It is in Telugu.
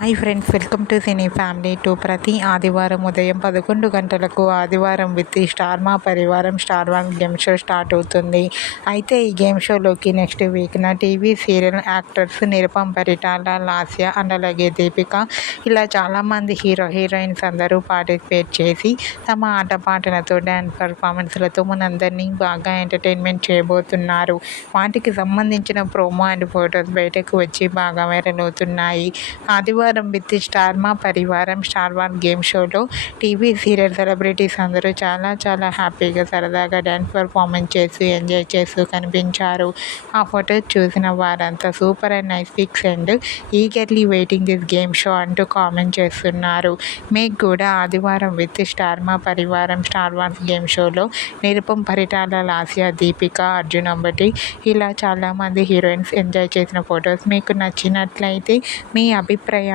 Hi friends welcome to cine family two. ప్రతి ఆదివారం ఉదయం పదకొండు గంటలకు ఆదివారం with Star Maa Parivaram star one game show start అవుతుంది. అయితే ఈ గేమ్ షోలోకి next వీక్న TV serial actors Nirupam Paritala Lasya and అలాగే దీపిక ఇలా చాలామంది హీరో హీరోయిన్స్ అందరూ పార్టిసిపేట్ చేసి తమ ఆటపాటలతో డ్యాన్స్ పర్ఫార్మెన్స్లతో మనందరినీ బాగా ఎంటర్టైన్మెంట్ చేయబోతున్నారు. వాటికి సంబంధించిన ప్రోమో అండ్ ఫొటోస్ బయటకు వచ్చి బాగా వైరల్ అవుతున్నాయి. ఆదివారం with Star Maa Parivaram star one game షోలో టీవీ సీరియల్ సెలబ్రిటీస్ అందరూ చాలా చాలా హ్యాపీగా సరదాగా డ్యాన్స్ పర్ఫార్మెన్స్ చేస్తూ ఎంజాయ్ చేస్తూ కనిపించారు. ఆ ఫొటోస్ చూసిన వారంతా super and nice pics and eagerly waiting this game show అంటూ కామెంట్ చేస్తున్నారు. మీకు కూడా ఆదివారం విత్ స్టార్ మా పరివారం స్టార్ వన్ గేమ్ షోలో నిరుపం పరిటాల లాసియా దీపిక అర్జున్ అంబటి ఇలా చాలామంది హీరోయిన్స్ ఎంజాయ్ చేసిన ఫొటోస్. మీకు నచ్చినట్లయితే మీ